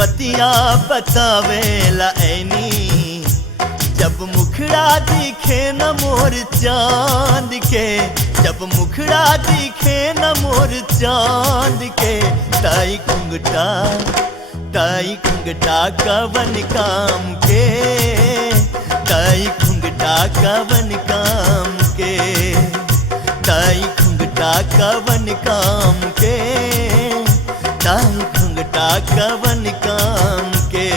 बतिया बतावेला ऐनी, जब मुखड़ा दिखे न मोर चांद के, जब मुखड़ा दिखे न मोर चांद के। ताई घुंघटा कवन काम के, ताई घुंघटा कवन काम के, ताई घुंघटा कवन काम के, ताई घुंघटा कवन काम के।